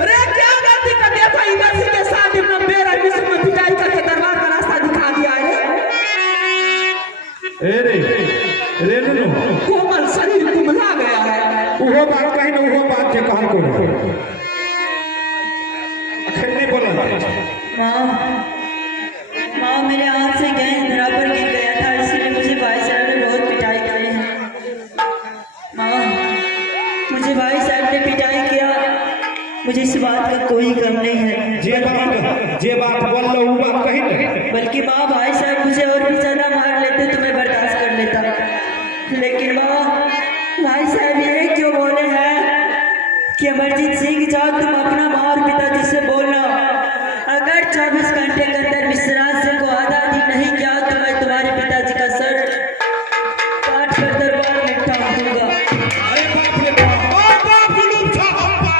अरे क्या गलती कर दिया था इधर से के साथ अपना बेरा विश्व में पिटाई करके दरबार का रास्ता दिखा दिया है। रे कोमल शरीर कुमला गया है। वो बात कहीं ना वो बात के कहन को अखन नहीं बोला। माँ मेरे हाथ से गेंद धरा पर गिर गया था, इसलिए मुझे भाई साहब ने बहुत पिटाई की है। माँ मुझे भाई साहब ने पिटाई किया, मुझे इस बात का कोई गम नहीं है। जे बात बोल लो वो बात कहीं नहीं। बल्कि माँ भाई साहब मुझे और भी ज्यादा मार लेते तो मैं बर्दाश्त कर लेता, लेकिन माँ भाई साहब ये क्यों बोले हैं कि अमरजीत सिंह जाओ तुम अपना माँ और पिताजी से बोलना, अगर 24 घंटे के अंदर विश्राम सिंह को आज़ादी नहीं किया तो मैं तुम्हारे पिताजी का सर काट कर दरबार में टांग दूंगा। अरे बाप रे बाप, ओ बाप जुलूम था हप्पा,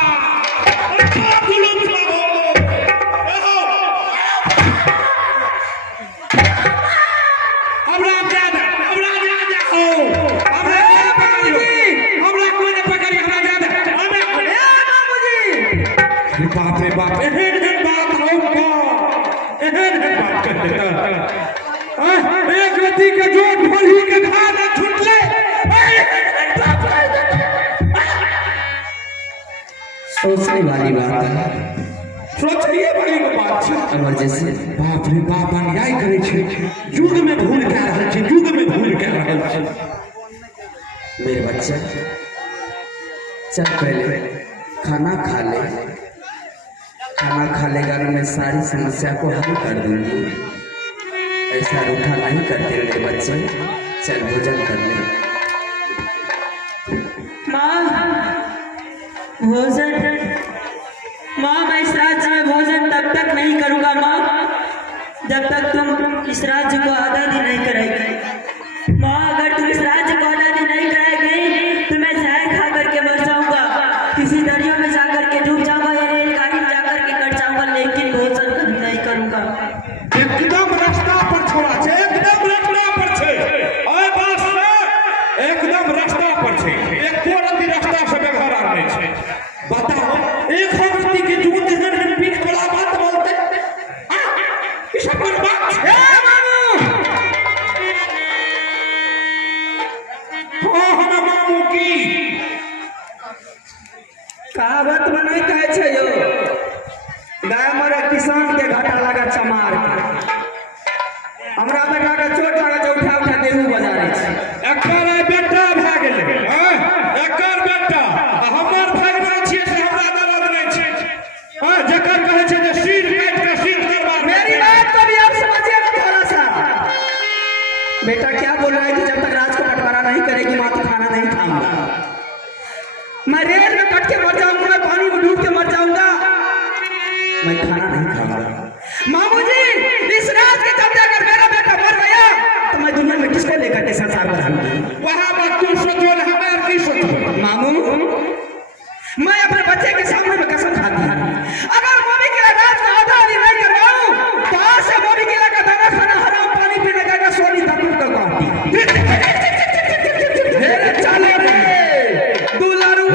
अरे बाप जुलूम था हो। अब राम जादा हो, अब राम पकड़ी, अब राम कोई ने पकड़ी हमरा जादा, बाप रे बाप, एहन बात होगा, एहन बात कर देता। एक गति के जोट भोली के घाव न छूटले, सोचने वाली बात है, सोचिए वाली बात है। अमरजीत सिंह बाप रे बाप अन्याय करे छे, युग में भूल के रहल छे, युग में भूल के रहल छे। मेरे बच्चा चल पहले खाना खा ले, खाना खा लेगा तो मैं सारी समस्या को हल कर दूंगी। ऐसा रूठा नहीं करते मेरे बच्चे, चल भोजन कर ले। माँ भोजन, माँ मैं इस राज्य में भोजन तब तक नहीं करूँगा माँ जब तक तुम इस राज्य को आज़ादी नहीं कराएगी। माँ अगर तुम इस राज्य को आज़ादी नहीं कराएगी तो मैं जहर खा करके मर जाऊँगा, किसी दरिया में जाकर के डूब जाऊँगा या रेलगाड़ी में जाकर के कट जाऊँगा, लेकिन भोजन कभी नहीं करूँगा। एकदम रास्ता पर छोड़ा छे, एकदम रास्ता पर छे, ओए बस एकदम रास्ता पर छे, एक कोरती रास्ता से बेघर आने छे। बताओ एक व्यक्ति के जूत है पीठ वाला बात बोलते, ये सब बात छे मामू। हो हम मामू की कहावत में नहीं कहे छे यो, गाय मरे किसान के घाटा लगा चमार के। हमरा बेटा के चोट लगा छै, उठा उठा देहू बजा रहे छै। एकर बेटा भए गेलै, एकर बेटा हमर भाग में छियै से हमरा दर्द नहीं छै। जकर कहे छै जे सिर काट के सिर दरबार। मेरी बात को भी आप समझिए ना थोड़ा सा। बेटा क्या बोल रहा है कि जब तक राज को बंटवारा नहीं करेगी माँ तो खाना नहीं खाऊंगा। मैं रेल में कट के मर जाऊंगा, मैं पानी में डूब के मर जाऊंगा, मैं खाना नहीं खाऊंगा। मामू जी इस राज के चलते अगर मेरा बेटा मर गया तो मैं दुनिया में किसको लेकर के संसार बढ़ाऊंगी? वहां बात तू सोचो ना, हमार की सोचो। मामू मैं अपने बच्चे के सामने में कसम खाती हूँ, अगर मोदी के राज को आज़ादी नहीं करवाऊं तो आज से मोदी के का दाना खाना हराम पानी पीने का सोनी तक का कहती। चले रे दुलारू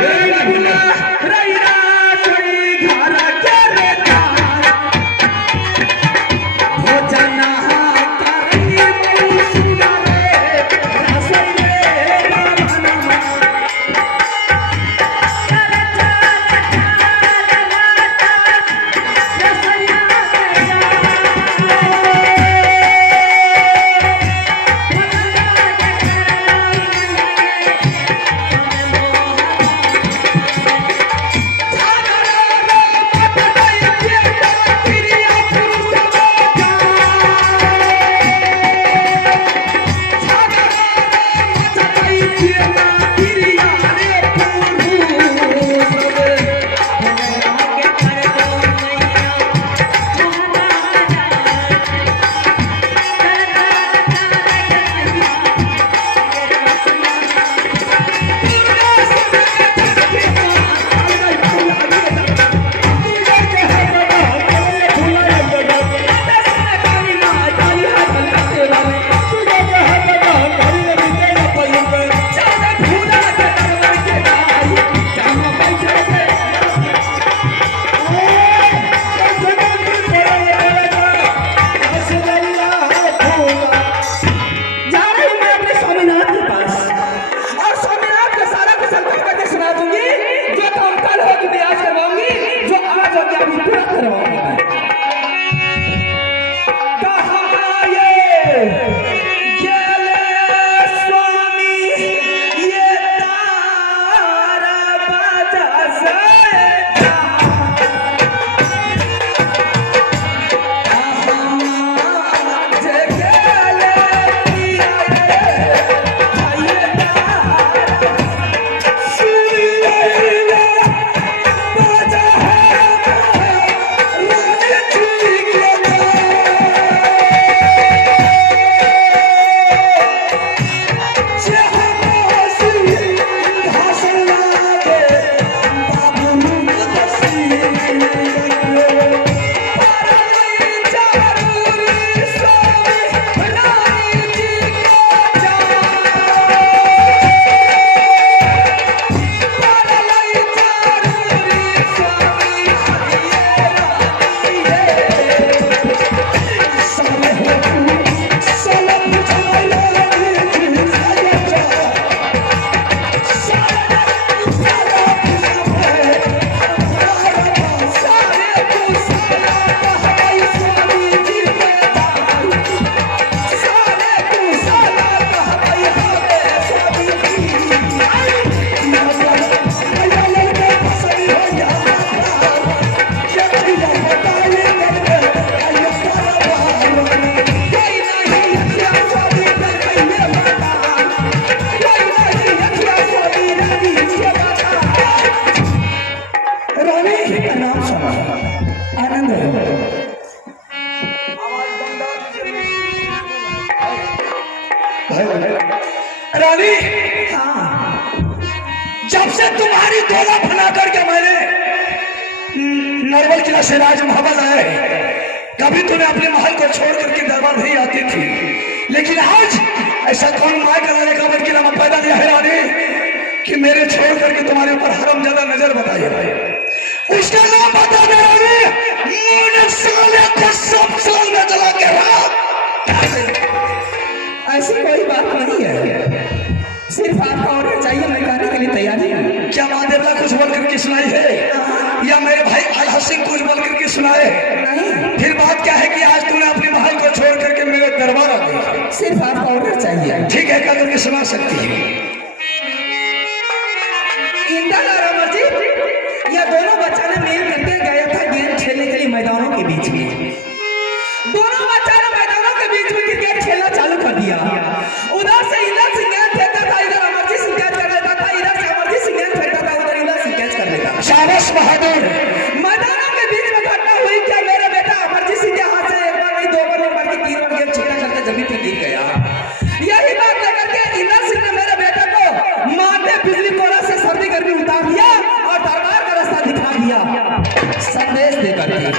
नाम सुना, आनंद हो। रानी, हाँ, जब से तुम्हारी दोला फना करके मैंने नरवल किला से राज महल आए, कभी तुम्हें अपने महल को छोड़ करके दरबार नहीं आती थी, लेकिन आज ऐसा कौन माय कराने का किला में पैदा दिया है रानी कि मेरे छोड़ करके तुम्हारे ऊपर हरम ज्यादा नजर बताई। उसका नाम बता दे रानी, मैंने साले को सब साल में चला के ऐसी कोई बात नहीं है, सिर्फ आपका ऑर्डर चाहिए, मैं करने के लिए तैयार हूँ। क्या माँ देवता कुछ बोल करके सुनाई है या मेरे भाई आल्हा सिंह कुछ बोल करके सुनाए? नहीं, फिर बात क्या है कि आज तूने अपने महल को छोड़ करके मेरे दरबार आ गई? सिर्फ आपका ऑर्डर चाहिए। ठीक है, क्या करके सुना सकती है? इंदल और अमरजीत, ये दोनों बच्चा ने मिल करके गया था गेम खेलने के लिए मैदानों के बीच में। दोनों बच्चा ने मैदानों के बीच में क्रिकेट खेलना चालू कर दिया। उधर से इंदल सिंह गेंद फेंकता था, इधर अमरजीत सिंह कैच कर लेता था, इधर से अमरजीत सिंह गेंद फेंकता था, उधर इंदल सिंह कैच कर लेता था। शाबाश बहादुर। मैदानों के बीच में घटना हुई क्या, मेरा बेटा अमरजीत सिंह के हाथ से एक बार नहीं, दो बार नहीं, बल्कि 3 बार गेंद छिटका करके जमीन पर गिर गया। यही बात लेकर के इंदल सिंह ने मेरे बेटे को मारते बिजली कोड़ा से सर्दी गर्मी उतार दिया और दरबार का रास्ता दिखा दिया, संदेश देकर के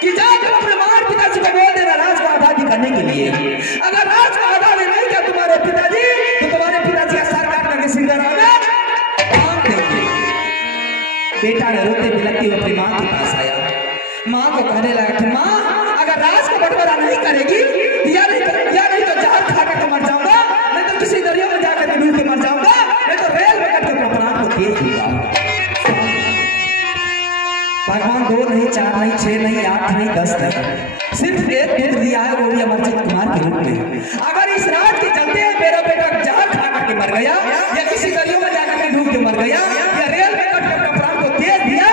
कि जाओ तुम अपने महान पिताजी को बोल देना राज को आबादी करने के लिए। अगर राज को आबादी नहीं किया तुम्हारे पिताजी, तो तुम्हारे पिताजी का सर काट करके सिंगराना काम देंगे। बेटा ने रोते बिलखते हुए अपनी माँ के पास आया। माँ को कहने लगा कि माँ, अगर राज को बंटवारा नहीं करेगी या नहीं तो जहर खा करके मर जाऊंगा, नहीं तो किसी दरिया में जाकर के डूब के मर जाऊंगा, नहीं तो रेल में करके अपने प्राण को दे दूंगा। भगवान 2 नहीं, 4 नहीं, 6 नहीं, 8 नहीं, 10 नहीं, सिर्फ एक पुत्र दिया है, वो भी अमरजीत कुमार के रूप में। अगर इस राज के चलते मेरा बेटा जहर खा करके मर गया या किसी दरिया में जाकर के डूब के मर गया या रेल में कट कर प्राण को दे दिया,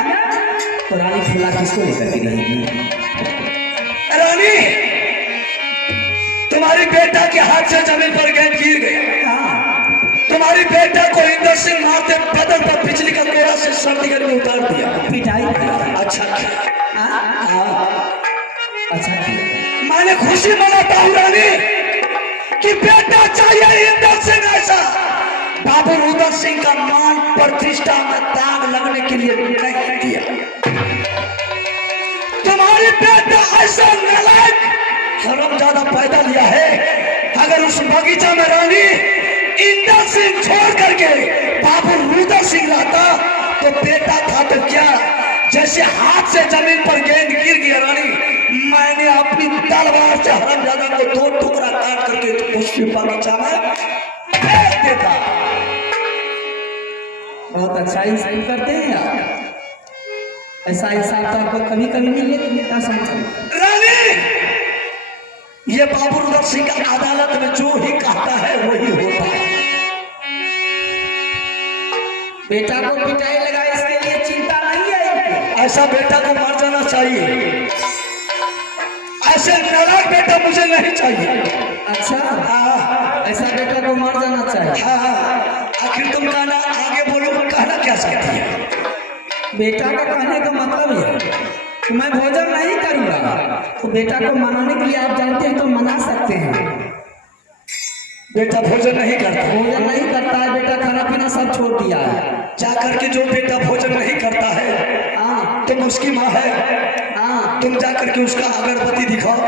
तो रानी फूला किसको लेकर के रहेगी? रानी, तुम्हारी बेटा के हाथ से जमीन पर गेंद गिर गया। हाँ, तुम्हारी बेटा को इंदर सिंह मारते बदन पर बिजली का कोड़ा से सर्दी गर्मी उतार दिया। पिटाई किया। अच्छा किया। अच्छा किया। मैंने खुशी मनाता हूँ रानी कि बेटा चाहिए इंदर सिंह ऐसा बाबू रुदर सिंह का मान प्रतिष्ठा में दाग लगने के लिए नहीं दिया। तुम्हारी बेटा ऐसा नालायक हरम ज्यादा पैदा लिया है। अगर उस बगीचा में रानी इंदर सिंह छोड़ करके बाबू रुदर सिंह लाता तो बेटा था तो क्या, जैसे हाथ से जमीन पर गेंद गिर गया रानी, मैंने अपनी तलवार से हरमजादा को 2 टुकड़ा काट करके उसके बगीचा में फेंक देता। बहुत अच्छा इंसान करते हैं आप। ऐसा इंसान तो आपको कभी कभी मिले तो मिलता समझो। रानी, ये बाबू रुदर सिंह का अदालत में जो ही कहता है वही होता है। बेटा को पिटाई लगा, इसके लिए चिंता नहीं है। ऐसा बेटा को मार जाना चाहिए। ऐसे नालायक बेटा मुझे नहीं चाहिए। अच्छा, हाँ, ऐसा बेटा को मार जाना चाहिए। हाँ, आखिर तुम कहना आगे बोलो, कहना क्या चाहती है? बेटा का कहने का मतलब है कि मैं भोजन नहीं करूंगा, तो बेटा को मनाने के लिए आप जानते हैं तो मना सकते हैं। बेटा भोजन नहीं करता, भोजन नहीं करता है, बेटा खाना पीना सब छोड़ दिया है। जाकर के जो बेटा भोजन नहीं करता है, हाँ तुम उसकी माँ है, हाँ, तुम जाकर के उसका अगरबत्ती दिखाओ,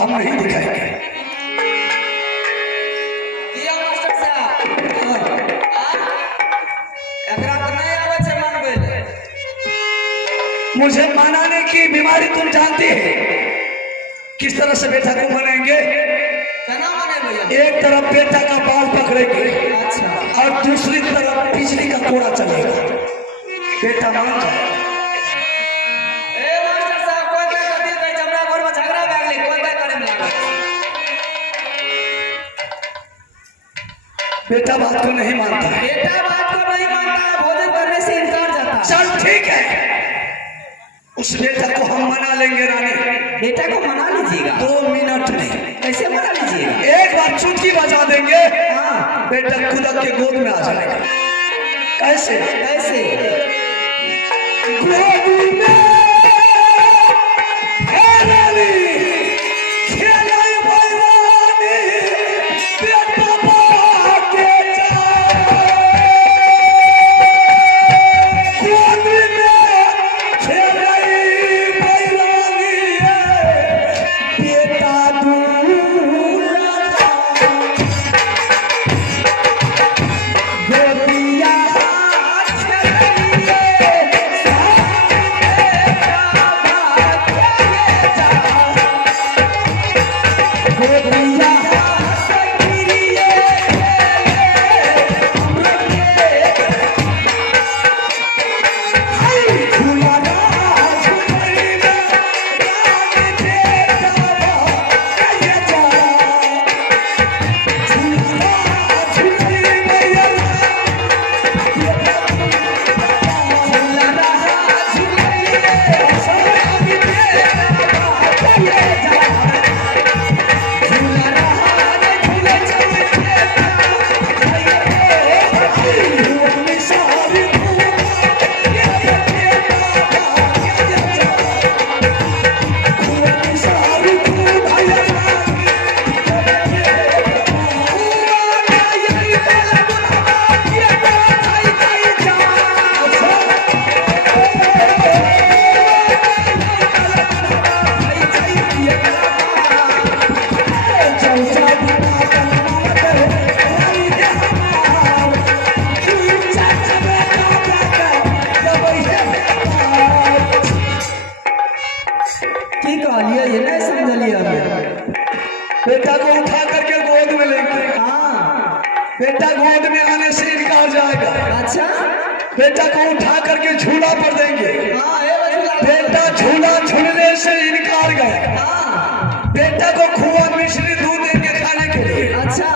हम नहीं दिखाएंगे। ये मास्टर साहब, एकरा तो नहीं आवे छे मन बोले। मुझे मनाने की बीमारी तुम जानती है। किस तरह से बेटा को मनाएंगे? केना मने भैया? एक तरफ बेटा का बाल पकड़ेंगे अच्छा, और दूसरी तरफ बिजली का कोड़ा चलेगा। बेटा मान जाए। ए मास्टर साहब, कोई का कभी कहीं जमरा घर में झगड़ा बैग ले, कोई का करे लागे। बेटा बात को नहीं मानता है। बेटा बात को नहीं मानता है, भोजन करने से इनकार जाता है। चल ठीक है, उस बेटा को हम मना लेंगे रानी। बेटा को मना लीजिएगा। 2 मिनट नहीं, कैसे मना लीजिएगा? एक बार चुटकी बजा देंगे, हाँ, बेटा खुदा के गोद में आ जाएगा। कैसे? कैसे? बेटा को उठा करके गोद में लेंगे। हाँ। बेटा गोद में आने से इनकार जाएगा। अच्छा। बेटा को उठा करके झूला पर देंगे। हाँ, बेटा झूला झूलने से इनकार गया। हाँ। बेटा को खोआ मिश्री दूध देंगे खाने के लिए। अच्छा।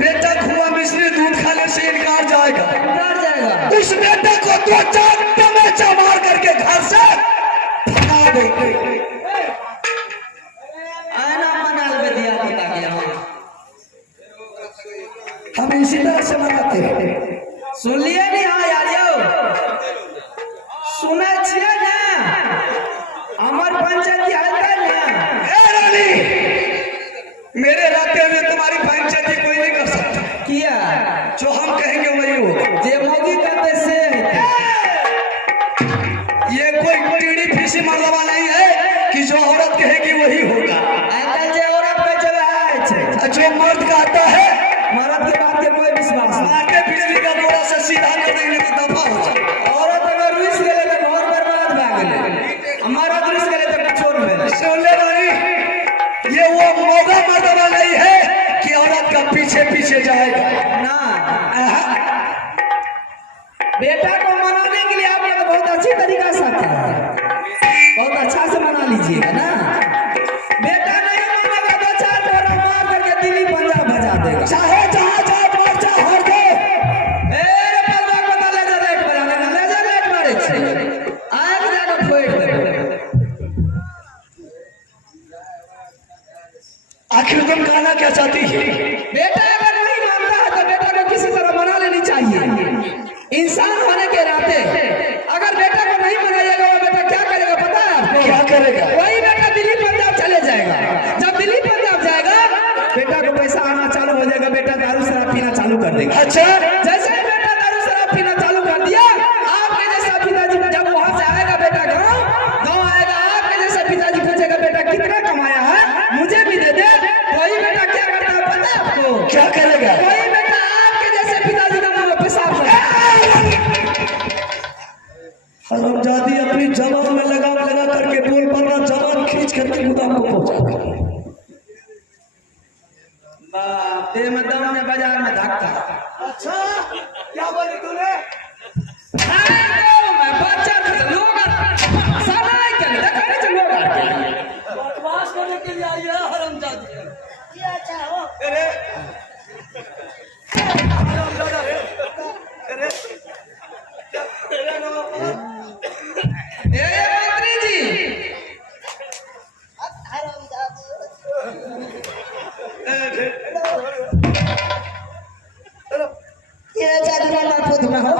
बेटा खोआ मिश्री दूध खाने से इनकार जाएगा। इनकार जाएगा। उस बेटे को 2-4 तमाचा मार करके घर से भगा देंगे। हम इसी तरह से मनाते हैं। सुन लिए नहीं? हाँ यारियो, सुने छिए ना हमार पंचायती हालत ना। रानी, मेरे रहते हुए तुम्हारी पंचायती कोई नहीं कर सकता। किया जो हम कहेंगे वही होगा। जे मोगी कहते से ये कोई टीढ़ी फीसी मरदवा नहीं है कि जो औरत कहेगी वही होगा। आजकल जे औरत पे चला है, जो मर्द कहता है मर्द की बात के कोई विश्वास नहीं। आके बिजली का बोरा से सीधा कर देंगे तो दफा हो जाए। औरत अगर रुस गए तो घर बर्बाद भा गेले। हमारा रुस गए तो छोड़ भेल। सुन ले भाई, ये वो मौका मर्दवा नहीं है कि औरत का पीछे पीछे जाएगा ना। बेटा को मनाने के लिए आपने तो बहुत अच्छी तरीका से बहुत अच्छा से मना लीजिएगा ना। बेटा नहीं मानेगा तो 4 बोरा मार करके दिल्ली पंजाब भेजा देगा। चाहे जहाँ जाए बाहर जा हर दे। ए पंजाब को ले जा लेट बना ले जा लेट मारे छे। आग जाके फोड़ दे। आखिर तुम कहना क्या चाहती है? बेटा अगर नहीं मानता है तो बेटा को किसी तरह मना लेनी चाहिए। इंसान होने के नाते अगर बेटा को नहीं मनाइएगा वो बेटा क्या करेगा पता है आपको? क्या करेगा? वही बेटा दिल्ली पंजाब चले जाएगा। जब दिल्ली पंजाब जाएगा बेटा को पैसा आना चालू हो जाएगा। बेटा दारू शराब पीना चालू कर देगा। अच्छा, जैसे ही बेटा दारू शराब पीना चालू कर दिया, आपके जैसा पिताजी जब वहां से आएगा बेटा गाँव आएगा, आपके जैसा पिताजी पूछेगा बेटा कितना कमाया है मुझे भी दे दे। वही बेटा क्या करता है पता है आपको? क्या करेगा? वही बेटा आपके जैसे पिताजी का मुंह में पेशाब करता है। हरामजादी अपनी जबान में लगा करके बोल पर रहा, जबान खींच करके गुदाम को पहुंचा। दे में दम ने बाजार में धक्का। अच्छा, क्या बोली तूने? मैं बच्चा लोग सनाई के लिए देखा नहीं लोग बकवास करने के लिए आई है हरामजादी। ये चाहो अरे हरामजादा रे अरे ए मंत्री जी ये जादू वाला खुद में हो।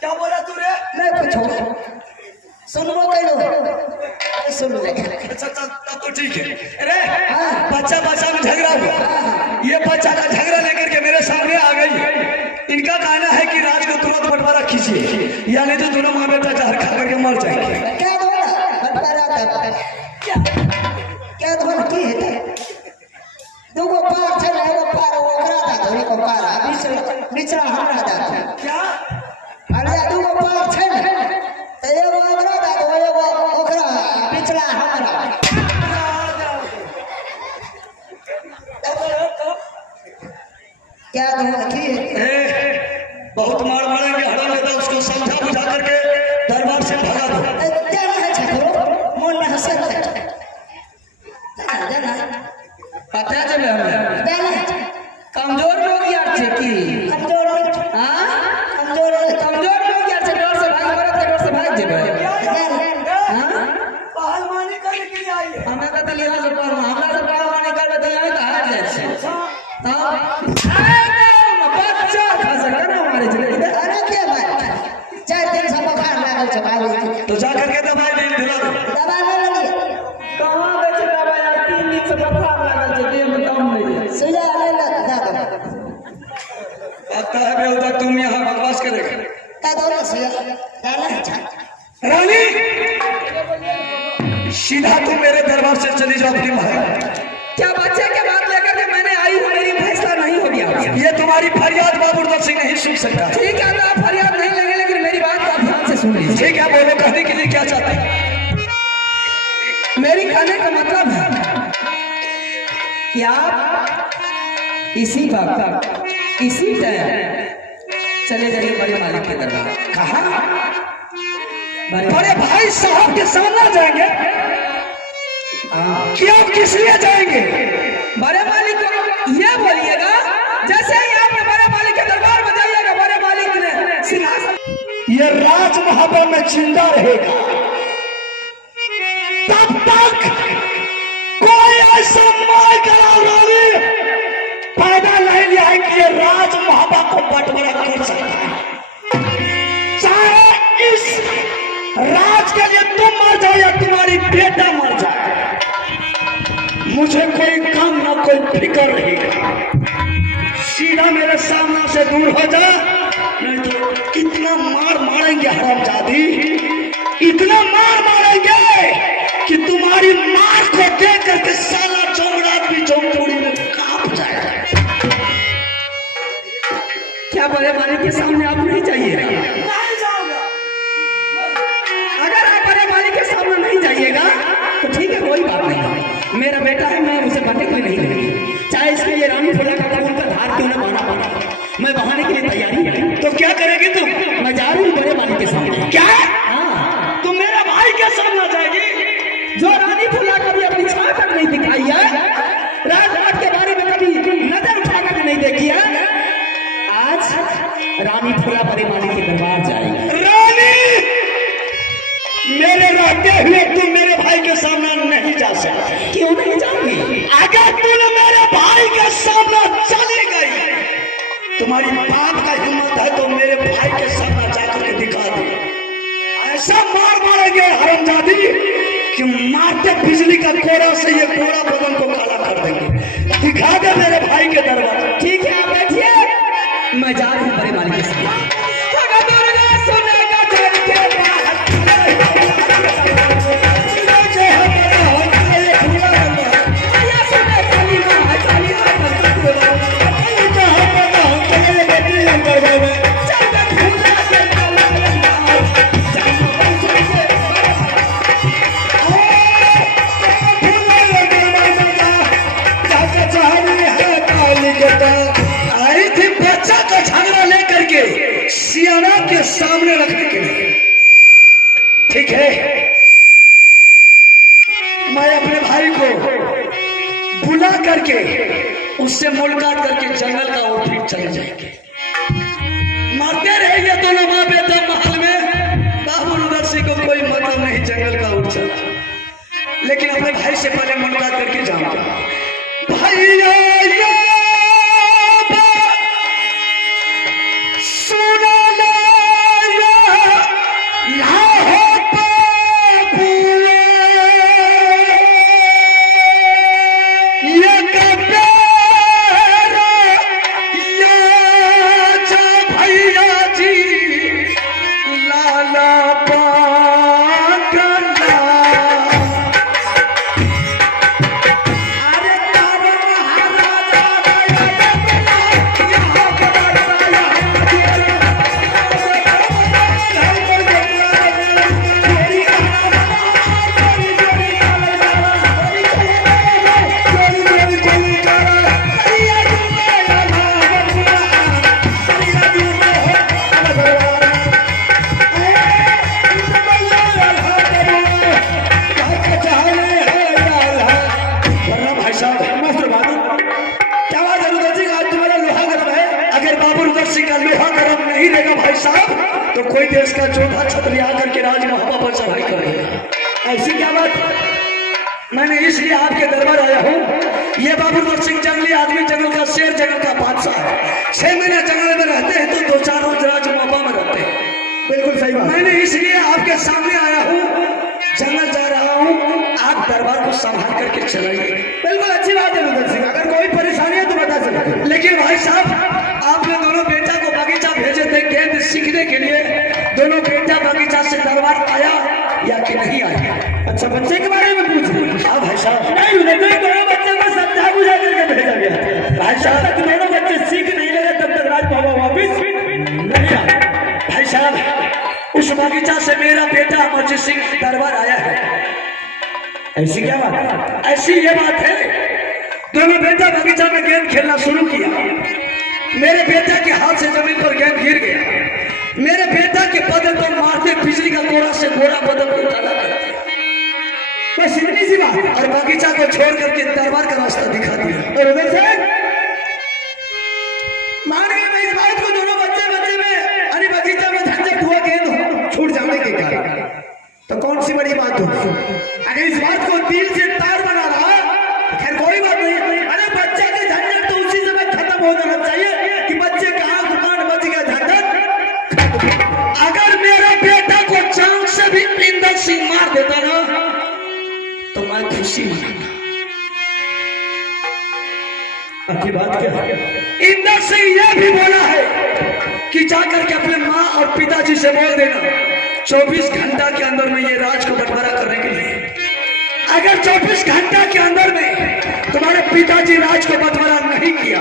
क्या बोला तू रे? नहीं कुछ हो सुनबो करो सुन ले अच्छा तब तो ठीक है। अरे बच्चा बच्चा में झगड़ा हुआ, ये बच्चा का झगड़ा लेकर के मेरे सामने आ गई। इनका कहना है कि राज को तुरंत बंटवारा खींचिए, या नहीं तो दोनों माँ बेटा जहर खा करके मर जाएंगे। क्या बोला बंटवारा क्या धोन की है दुगो पार चले एगो पार ओकरा दा धोरी को पार निचला हमरा दा क्या? अरे दुगो पार चले तो एगो ओकरा दा दो एगो ओकरा निचला हमरा क्या धोन की है बहुत मार मारेंगे हरा नेता, उसको समझा बुझा करके दरबार से भगा दो। क्या है छकरो मन में हंसत है जाना पता चले हमें जाना कमजोर लोग यार छे की कमजोर हाँ कमजोर कमजोर लोग यार छे, डर से भाग मरत के डर से भाग जेबे हाँ पहलवानी करने के लिए आई है। हमरा का तलिया से पर हमरा से पहलवानी करबे त यही त हार जाय छै तब बच्चा खस कर मारे छले अरे क्या बात 4 दिन से बुखार लागल छै बाबू तो जा करके दवाई नहीं दिला दो। दवा ले ली कहां गए छै दवाई 3 दिन से बुखार लागल छै देह में दम नहीं है सुजा ले ला दा दो लगता है बेहुदा तुम यहाँ बकवास करेगा। ता दो ना सुजा जाना रानी सीधा तुम मेरे दरबार से चली जाओ अपनी महाराज। क्या बच्चे के बात लेकर के मैंने आई हूँ, मेरी फैसला नहीं हो गया ये तुम्हारी फरियाद बाबूर्दर सिंह नहीं सुन सकता। ठीक है तो आप फरियाद नहीं लेंगे, लेकिन मेरी बात आप ध्यान से सुन लीजिए। ठीक है, बोलो कहने के लिए क्या चाहते हैं? मेरी कहने का मतलब है कि आप इसी वक्त इसी टाइम चले जाइए बड़े मालिक के दरबार। कहा? बड़े बड़े भाई साहब के सामने जाएंगे? क्यों, किस लिए जाएंगे? बड़े मालिक को ये बोलिएगा जैसे ही आपने बड़े मालिक के दरबार में जाइएगा, बड़े मालिक ने सिंहासन ये राज महाबा में जिंदा रहेगा तब तक कोई ऐसा मार करा रानी पैदा नहीं लिया है कि ये राज महाबा को बंटवारा कर सकता है। चाहे इस राज के लिए तुम मर जाओ या तुम्हारी बेटा मर जाए, मुझे कोई काम ना कोई फिक्र रहेगा। सीधा मेरे सामने से दूर हो जा, नहीं तो इतना मार मारेंगे हरामजादी, इतना मार मारेंगे कि तुम्हारी मार को देख करके साला चौरात भी चौपूरी में कांप जाएगा। क्या बड़े मालिक के सामने आप नहीं जाइएगा? नहीं जाऊंगा। अगर आप बड़े मालिक के सामने नहीं जाइएगा तो ठीक है, कोई बात नहीं। मेरा बेटा है, मैं उसे बनने के लिए नहीं लूंगी, चाहे इसके लिए रानी फूला का खून का धार क्यों न बहाना पड़ा, मैं बहाने के लिए तैयारी है। तो क्या करेगी तुम? मैं जा रही हूँ बड़े मालिक के सामने। क्या? हाँ, तुम मेरा भाई के सामने जाएगी? जो रानी फूला कभी अपनी छाया तक नहीं दिखाई है, राजपाट के बारे में कभी नजर उठा कर नहीं देखी है, आज रानी फूला बड़े मालिक के दरबार जाएगी। रानी, मेरे रहते हुए तुम मेरे भाई के सामने नहीं जा सकते। क्यों नहीं जाऊंगी? अगर तुम मेरे भाई के सामने चली गई, तुम्हारी बाप का हिम्मत है तो मेरे भाई के सामने जाकर के दिखा दो। ऐसा मार मारेंगे हरामजादी कि मारते बिजली का कोड़ा से ये पूरा बदन को काला कर देंगे। दिखा दे मेरे भाई के दरबार। ठीक है, आप बैठिए, मैं जा रही हूँ बड़े मालिक के सामने। आई थी बच्चा का झगड़ा लेकर के सियाना के सामने रखने के लिए। ठीक है, मैं अपने भाई को बुला करके उससे मुलाकात करके जंगल का ओर फिर चले जाएंगे। मरते रहेंगे दोनों माँ बेटा महल में, बाबूर्दर सिंह को कोई मतलब नहीं जंगल का ओर चला, लेकिन अपने भाई से पहले मुलाकात करके जाऊंगा। भैया बाबू रुद्र सिंह का लोहा गर्म नहीं रहेगा भाई साहब तो कोई देश का चौथा छतरी आकर के राज महाबा पर चढ़ाई करेगा। ऐसी क्या बात? मैंने इसलिए आपके दरबार आया हूँ। ये बाबू रुद्र सिंह जंगली आदमी, जंगल का शेर, जंगल का बादशाह है। 6 महीने जंगल में रहते हैं तो 2-4 रोज राज महाबा में रहते हैं। बिल्कुल सही बात। मैंने इसलिए आपके सामने आया हूँ, जंगल जा रहा हूँ, आप दरबार को संभाल करके चलाइए। बिल्कुल अच्छी बात है रुद्र सिंह, अगर कोई परेशानी है तो बता सकते। लेकिन भाई साहब, आपने दोनों बेटा को बगीचा भेजे थे गेंद सीखने के लिए। दोनों बेटा बगीचा से दरबार आया या कि नहीं आया? अच्छा, बच्चे के बारे में पूछ रहे हैं? हाँ भाई साहब। नहीं, उन्हें दोनों बच्चे को समझा बुझा करके भेजा गया। भाई साहब, तक दोनों बच्चे सीख नहीं लगे तब तक राज बाबा वापिस नहीं आए। भाई साहब, उस बगीचा से मेरा बेटा अमरजीत सिंह दरबार आया है। ऐसी क्या बात है? ऐसी ये बात है, दोनों बेटा बगीचा में गेंद खेलना शुरू किया। मेरे बेटा के हाथ से जमीन पर गेंद गिर गया। मेरे बेटा के बदन को मारते बिजली का गोला से गोरा बदन को काला कर दिया। बस इतनी सी बात। और बगीचा को छोड़ करके दरबार का रास्ता दिखा दिया। और उधर से मान गए मैं इस बात को, दोनों बच्चे में अरे बगीचा में झंझट हुआ गेंद छूट जाने के कारण, तो कौन सी बड़ी बात होगी? अगर इस बात को दिल से तार बना रहा, खैर कोई बात नहीं। अरे बच्चे के झंझट तो उसी समय खत्म हो जाना चाहिए कि बच्चे कहाँ दुकान बच गया झंझट। अगर मेरा बेटा को चांद से भी इंदर सिंह मार देता ना तो मैं खुशी मनाता। अच्छी बात क्या है? इंदर सिंह यह भी बोला है कि जाकर के अपने माँ और पिताजी से बोल देना 24 घंटा के अंदर में ये राज को बंटवारा करने के लिए। अगर 24 घंटा के अंदर में तुम्हारे पिताजी राज को बंटवारा नहीं किया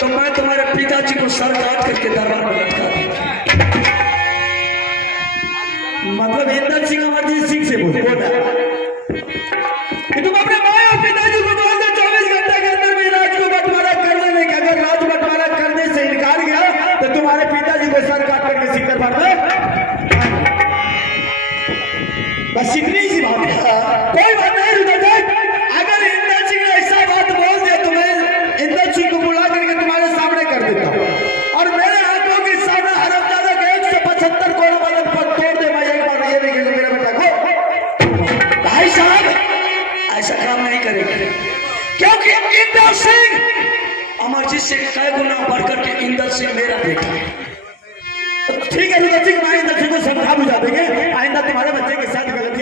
तो मैं तुम्हारे पिताजी को सर काट करके दरबार में लटका दूंगा। मतलब इंदर सिंह अमरजीत सिंह से बोला कि तुम अपने माँ और पिताजी को बोल दो 24 घंटे के अंदर में राज को बंटवारा कर लेने का। अगर राज बंटवारा करने से इनकार किया तो तुम्हारे पिताजी को सर काट करके सिक्कर मार दो। बस इतनी सी बात है, कोई बात नहीं रुद्र सिंह। अगर इंदर सिंह ने ऐसा बात बोल दिया तो मैं इंदर सिंह को बुला करके तुम्हारे सामने कर देता हूँ और मेरे आंखों के सामने हरमजादा के 175 करोड़ बदन पर तोड़ दे। मैं एक बार ये देखेंगे मेरे बेटा को। भाई साहब, ऐसा काम नहीं करेंगे क्योंकि इंदर सिंह अमरजीत से कई गुना बढ़ करके इंदर सिंह मेरा बेटा है। ठीक है रुद्र सिंह, मैं इंदर सिंह को समझा बुझा देंगे। आइंदा तुम्हारे बच्चे के साथ गलती